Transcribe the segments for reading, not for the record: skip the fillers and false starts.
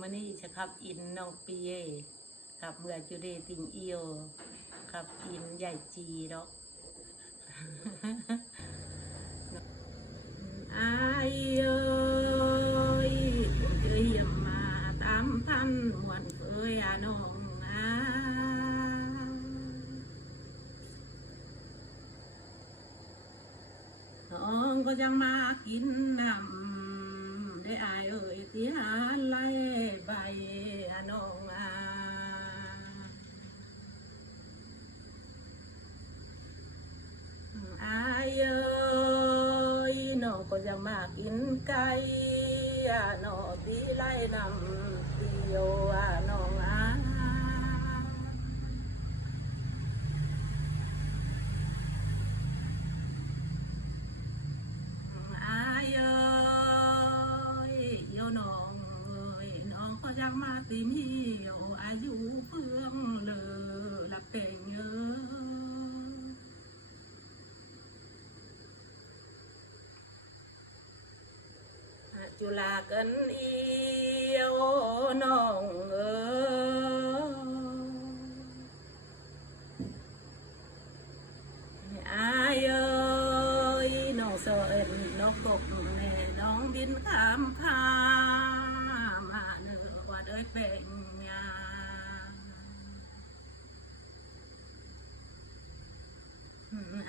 มันนี่จะขับอินน้องปีเอขับเมื่อจุเดติงเอียวขับอินใหญ่จีดอกอายเอ้ยผมเตรียมมาตามท่านหวนเอ้ยน้องน้องก็ยังมากินน้ำได้อายเอ้ยที่หาไล่ใบน้องอายเอ้ยน้องก็ยังมากินไก่น้องดีไล่นำเดียวน้องอายเอ้ยเดี๋ยวน้องเอ้ยน้องก็ยังมาติมเหี่ยวอายุเพื่องเลยลับแต่งเยอะจุฬากันเอียวน้องเอ้ยอายเอ้ยน้องเสอ็นน้องกบแม่น้องบินข้ามพามาเนื้อวัดเอ้ยเป็นยา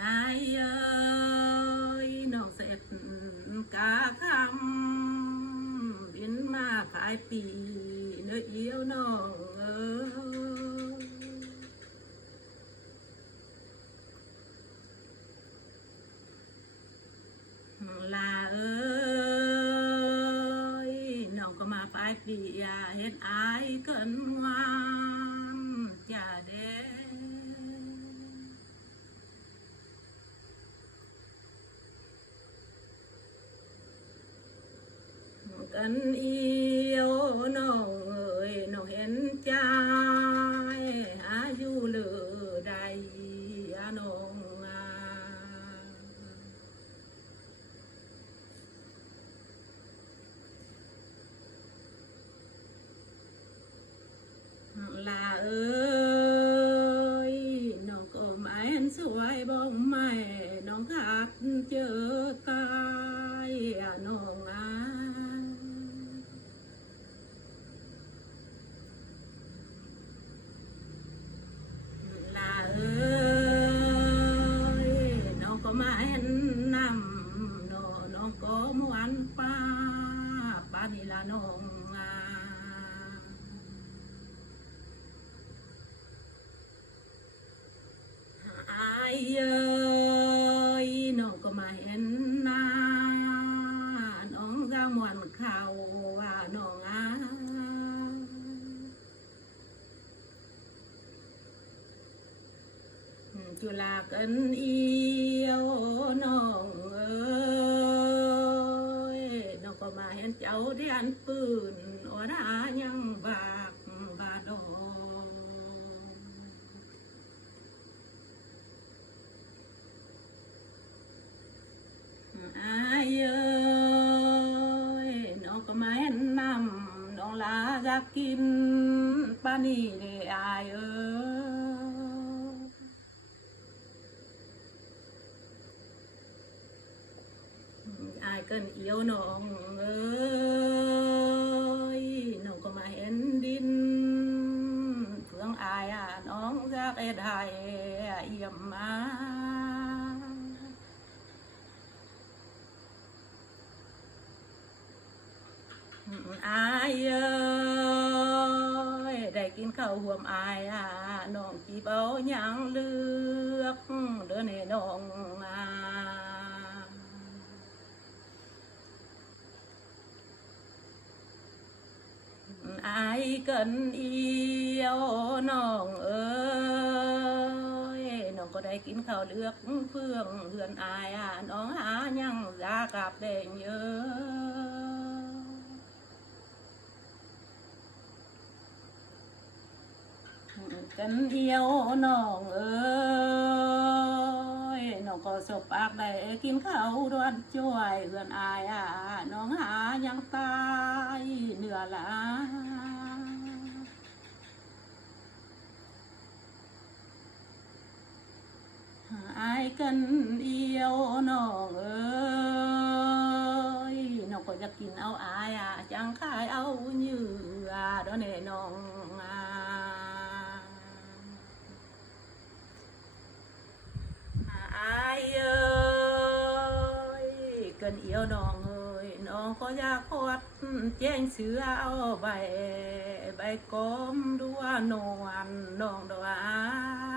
อายเอ้ยน้องเสร็จกาคำบินมาขายปีเนื้อเอี้ยวน้องเอ้ยลาเอ้ยน้องก็มาปลายปีเฮ็ดอายเกินงามจ่าเด้กันเอียวน้องเอ้ยน้องเห็นใจหาอยู่เหลือใดน้องลาเอ้ยน้องก็ไม่เห็นสวยบ้องไม่น้องขัดเจอกายน้องลาเอ้ยน้องก็มาเห็นน้ำน้องก็มวนป้านี่ละน้องอายเอ้ยน้องก็มาเห็นน้องสาวมวนเขาน้องจุฬากันเอียวน้องเอ้ยน้องก็มาเห็นเจ้าเดียนปืนว่าหายังบากบาดองอายเอ้ยน้องก็มาเห็นน้ำน้องลาอยากกินปานี่ได้อายเอ้ยอายเกินเอียวน้องเอ้ยน้องก็มาเห็นดินเพื่องอายน้องจากเอ็ดไห้เยี่ยมมาอายเอ้ยได้กินข้าวห่วมอายน้องจีบเอายังเลือกเดินให้น้องอายเกินเอียวน้องเอ้ยน้องก็ได้กินข้าวเลือกเพื่องเฮือนอายน้องหายังยากับแดงเยอะกันเอียวน้องเอ้ยน้องก็สบปากได้กินข้าวร้อนจ้วยเฮือนอายน้องหายังตายเหนือหลาย กันเดียวน้องเอ้ยน้องก็จะกินเอาอายจังขายเอาเหยื่อดอกแน่น้องอายเอ้ยกันเอียวน้องเอ้ยน้องก็อยากพอดแจ้งเสือเอาใบกลมด้วยนวลน้องดอก